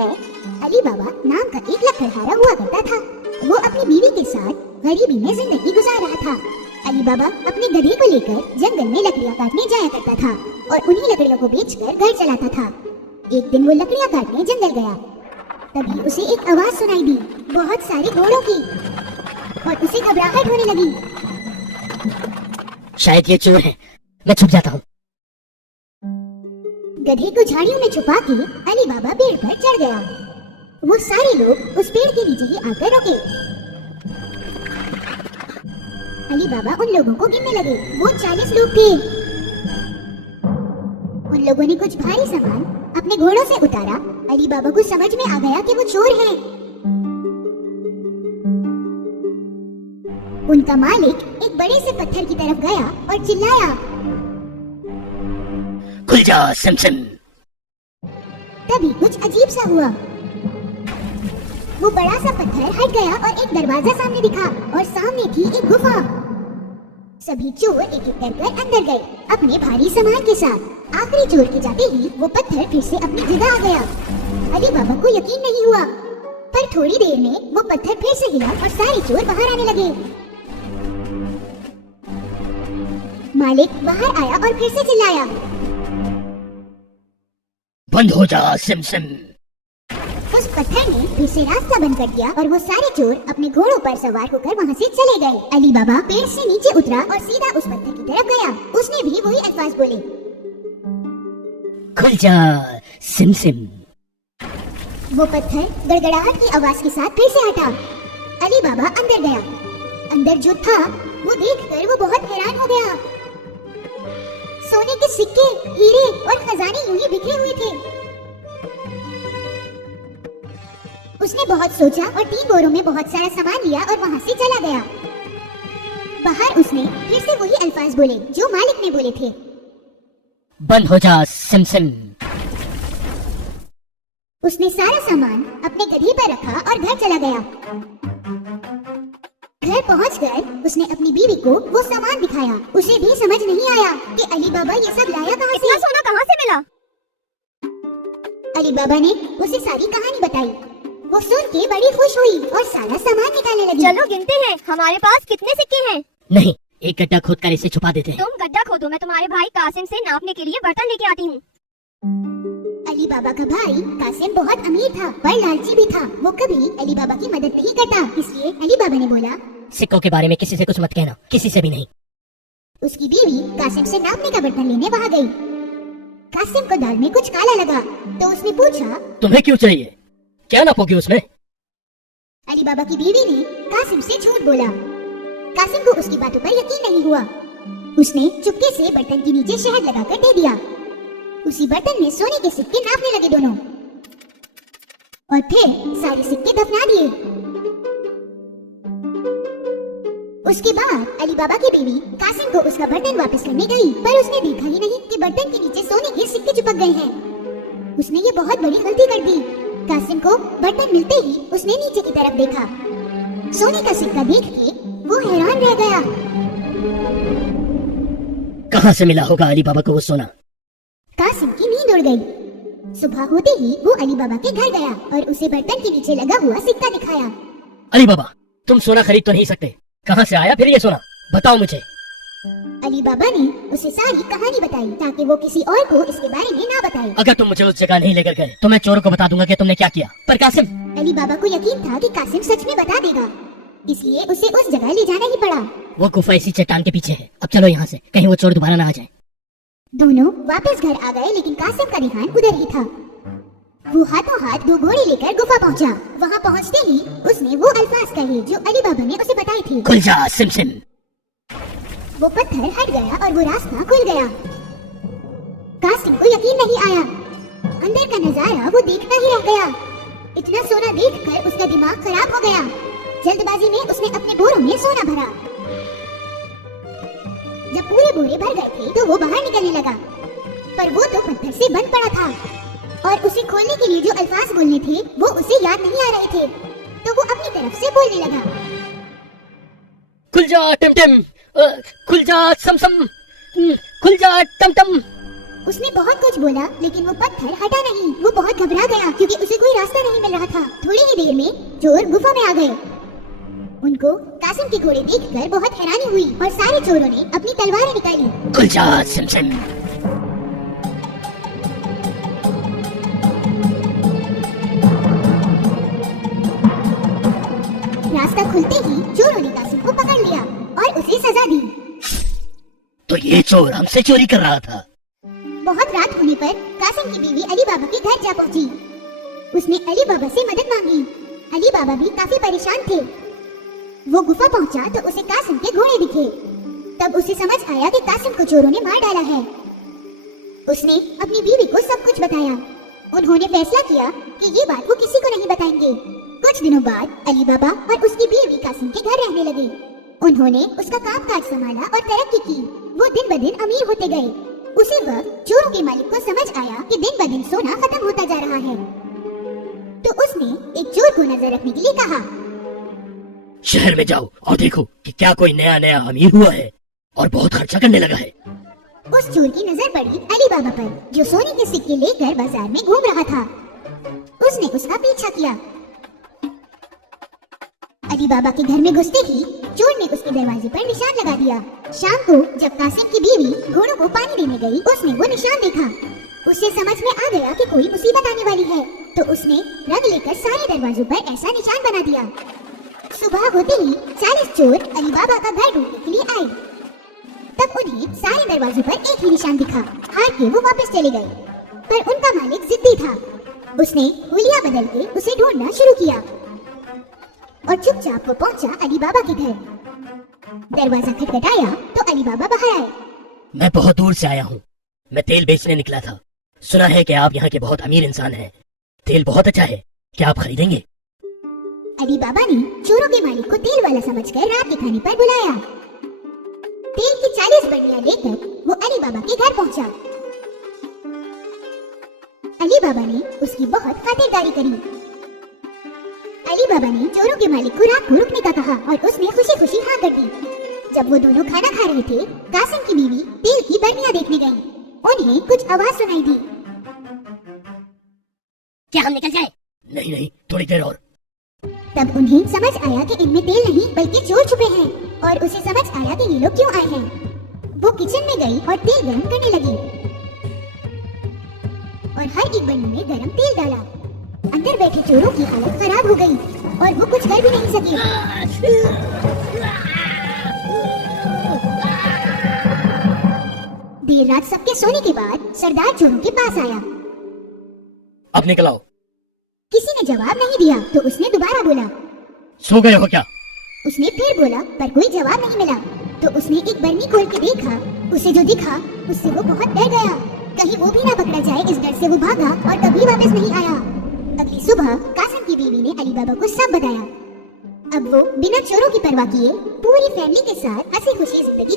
है, अली बाबा नाम का एक लकड़हारा हुआ करता था। वो अपनी बीवी के साथ गरीबी में जिंदगी गुजार रहा था। अली बाबा अपने गधे को लेकर जंगल में लकड़ियाँ काटने जाया करता था और उन्हीं लकड़ियों को बेचकर घर चलाता था। एक दिन वो लकड़ियाँ काटने जंगल गया, तभी उसे एक आवाज सुनाई दी, बहुत सारे घोड़ों की, और उसे घबराहट होने लगी। शायद ये चोर है, मैं छुप जाता हूँ। गधे को झाड़ियों में छुपा के अली बाबा पेड़ पर चढ़ गया। वो सारे लोग उस पेड़ के नीचे ही आकर रुके। अली बाबा उन लोगों को गिनने लगे। वो 40 लोग थे। उन लोगों ने कुछ भारी सामान अपने घोड़ों से उतारा। अली बाबा को समझ में आ गया कि वो चोर हैं। उनका मालिक एक बड़े से पत्थर की तरफ गया और चिल्लाया, खुल जा सिमसिम। तभी कुछ अजीब सा हुआ। वो बड़ा सा पत्थर हट गया और एक दरवाजा सामने दिखा और सामने थी एक गुफा। सभी चोर एक एक कर अंदर गए अपने भारी सामान के साथ। आखिरी चोर के जाते ही वो पत्थर फिर से अपनी जगह आ गया। अली बाबा को यकीन नहीं हुआ, पर थोड़ी देर में वो पत्थर फिर से हिला और सारे चोर बाहर आने लगे। मालिक बाहर आया और फिर से चिल्लाया, बंद हो जा सिमसिम। उस पत्थर ने फिर से रास्ता बंद कर दिया और वो सारे चोर अपने घोड़ों पर सवार होकर वहाँ से चले गए। अली बाबा पेड़ से नीचे उतरा और सीधा उस पत्थर की तरफ गया। उसने भी वही अल्फाज बोले, खुल जा सिमसिम। वो पत्थर गड़गड़ाहट की आवाज के साथ फिर से हटा। अली बाबा अंदर गया। अंदर जो था वो देखकर वो बहुत हैरान हो गया। सोने के सिक्के, हीरे और खजाने यूं ही बिखरे हुए थे। उसने बहुत सोचा और 3 बोरों में बहुत सारा सामान लिया और वहाँ से चला गया। बाहर उसने फिर से वही अल्फाज बोले जो मालिक ने बोले थे, बंद हो जा सिमसिम। उसने सारा सामान अपने गधे पर रखा और घर चला गया। घर पहुंचकर उसने अपनी बीवी को वो सामान दिखाया। उसे भी समझ नहीं आया कि अली बाबा ये सब लाया कहाँ से? सोना कहाँ से मिला? अली बाबा ने उसे सारी कहानी बताई। वो सुन के बड़ी खुश हुई और सारा सामान निकालने लगी। चलो गिनते हैं, हमारे पास कितने सिक्के हैं? नहीं, एक गड्ढा खोद कर इसे छुपा देते हैं। तुम गड्ढा खोदो, मैं तुम्हारे भाई कासिम से नापने के लिए बर्तन लेके आती हूँ। अली बाबा का भाई कासिम बहुत अमीर था पर लालची भी था। वो कभी अली बाबा की मदद नहीं करता, इसलिए अली बाबा ने बोला, सिक्कों के बारे में किसी से कुछ मत कहना, किसी से भी नहीं। उसकी बीवी कासिम से नापने का बर्तन लेने वहाँ गई। कासिम को दाल में कुछ काला लगा तो उसने पूछा, तुम्हें क्यों चाहिए? क्या नापोगे उसमें? अली बाबा की बीवी ने कासिम से झूठ बोला। कासिम को उसकी बातों पर यकीन नहीं हुआ। उसने चुपके से बर्तन के नीचे शहद लगाकर दे दिया। उसी बर्तन में सोने के सिक्के नापने लगे दोनों, और फिर सारे सिक्के दफना दिए। उसके बाद अली बाबा की बीवी कासिम को उसका बर्तन वापस करने गई, पर उसने देखा ही नहीं कि बर्तन के नीचे सोने के सिक्के चिपक गए हैं। उसने ये बहुत बड़ी गलती कर दी। कासिम को बर्तन मिलते ही उसने नीचे की तरफ देखा। सोने का सिक्का देख के वो हैरान रह गया। कहाँ से मिला होगा अली बाबा को वो सोना? कासिम की नींद उड़ गई। सुबह होते ही वो अली बाबा के घर गया और उसे बर्तन के नीचे लगा हुआ सिक्का दिखाया। अली बाबा, तुम सोना खरीद तो नहीं सकते, कहाँ से आया फिर ये सोना? बताओ मुझे। अली बाबा ने उसे सारी कहानी बताई ताकि वो किसी और को इसके बारे में ना बताए। अगर तुम मुझे उस जगह नहीं लेकर गए तो मैं चोरों को बता दूंगा कि तुमने क्या किया। पर कासिम, अली बाबा को यकीन था कि कासिम सच में बता देगा, इसलिए उसे उस जगह ले जाना ही पड़ा। वो गुफा इसी चट्टान के पीछे है। अब चलो यहाँ से, कहीं वो चोर दोबारा ना आ जाए। दोनों वापस घर आ गए, लेकिन कासिम का ध्यान उधर ही था। वो हाथों हाथ 2 घोड़े लेकर गुफा पहुंचा। वहाँ पहुंचते ही उसने वो अल्फाज कहे जो अली बाबा ने उसे बताए थे, खुल जा सिमसिम। वो पत्थर हट गया और वो रास्ता खुल गया। कासिम को यकीन नहीं आया। अंदर का नजारा वो देखता ही रह गया। इतना सोना देखकर उसका दिमाग खराब हो गया। जल्दबाजी में उसने अपने बोरों में सोना भरा। जब पूरे बोरे भर गए थे तो वो बाहर निकलने लगा, पर वो तो पत्थर से बंद पड़ा था और उसे खोलने के लिए जो अल्फाज बोलने थे वो उसे याद नहीं आ रहे थे, तो वो अपनी तरफ से बोलने लगा, खुल जा टिमटिम, खुल जा समसम, खुल जा टमटम। उसने बहुत कुछ बोला लेकिन वो पत्थर हटा नहीं। वो बहुत घबरा गया क्योंकि उसे कोई रास्ता नहीं मिल रहा था। थोड़ी ही देर में चोर गुफा में आ गए। उनको कासिम के घोड़े देखकर बहुत हैरानी हुई और सारे चोरों ने अपनी तलवारें निकाली। कुलचा सिमसिम। रास्ता खुलते ही चोरों ने कासिम को पकड़ लिया और उसे सजा दी। तो ये चोर हमसे चोरी कर रहा था। बहुत रात होने पर कासिम की बीवी अली बाबा के घर जा पहुंची। उसने अली बाबा से मदद मांगी। अली बाबा भी काफी परेशान थे। वो गुफा पहुंचा तो उसे कासिम के घोड़े दिखे। तब उसे समझ आया कि कासिम को चोरों ने मार डाला है। उसने अपनी बीवी को सब कुछ बताया। उन्होंने फैसला किया कि ये बात वो किसी को नहीं बताएंगे। कुछ दिनों बाद अली बाबा और उसकी बीवी कासिम के घर रहने लगे। उन्होंने उसका कामकाज संभाला और तरक्की की। वो दिन ब दिन अमीर होते गए। उसी वक्त चोरों के मालिक को समझ आया कि दिन ब दिन सोना खत्म होता जा रहा है। तो उसने एक चोर को नजर रखने के लिए कहा, शहर में जाओ और देखो कि क्या कोई नया अमीर हुआ है और बहुत खर्चा करने लगा है। उस चोर की नजर पड़ी अली बाबा पर, जो सोने के सिक्के लेकर बाजार में घूम रहा था। उसने उसका पीछा किया। अली बाबा के घर में घुसते ही चोर ने उसके दरवाजे पर निशान लगा दिया। शाम को जब कासिम की बीवी घोड़ों को पानी देने गई, उसने वो निशान देखा। उसे समझ में आ गया कि कोई मुसीबत आने वाली है, तो उसने रंग लेकर सारे दरवाजों पर ऐसा निशान बना दिया। सुबह होते ही 40 चोर अली बाबा का घर ढूंढने के लिए आए। तब उन्हें सारे दरवाजों पर एक ही निशान दिखा। हार के वो वापस चले गए, पर उनका मालिक जिद्दी था। उसने हुलिया बदल के उसे ढूंढना शुरू किया और चुपचाप वो पहुंचा अली बाबा के घर। दरवाजा खटखटाया तो अली बाबा बाहर आए। मैं बहुत दूर से आया हूँ। मैं तेल बेचने निकला था। सुना है कि आप यहाँ के बहुत अमीर इंसान हैं। तेल बहुत अच्छा है, क्या आप खरीदेंगे? अली बाबा ने चोरों के मालिक को तेल वाला समझकर रात के खाने पर बुलाया। तेल की 40 बर्नियां लेकर वो अली बाबा के घर पहुंचा। अली बाबा ने उसकी बहुत खातिरदारी करी। अली बाबा ने चोरों के मालिक को रात को रुकने का कहा और उसने खुशी खुशी हाँ कर दी। जब वो दोनों खाना खा रहे थे, कासिम की बीवी तेल की बर्नियां देखने गई। उन्हें कुछ आवाज सुनाई दी। क्या हम निकल जाए? नहीं, थोड़ी देर और। तब उन्हें समझ आया कि इनमें तेल नहीं बल्कि चोर छुपे हैं, और उसे समझ आया कि ये लोग क्यों आए हैं। वो किचन में गई और तेल गरम करने लगी और हर एक बर्नी में गरम तेल डाला। अंदर बैठे चोरों की हालत खराब हो गई और वो कुछ कर भी नहीं सके। देर रात सबके सोने के बाद सरदार चोरों के पास आया। अब निकल आओ। किसी ने जवाब नहीं दिया तो उसने दोबारा बोला, सो गए हो क्या? उसने फिर बोला, पर कोई जवाब नहीं मिला। तो उसने एक बर्नी खोल के देखा। उसे जो दिखा उससे वो बहुत डर गया। कहीं वो भी ना पकड़ा जाए, इस डर से वो भागा और कभी वापस नहीं आया। अगली सुबह कासिम की बीवी ने अली बाबा को सब बताया। अब वो बिना चोरों की परवाह किए पूरी फैमिली के साथ हंसी खुशी जिंदगी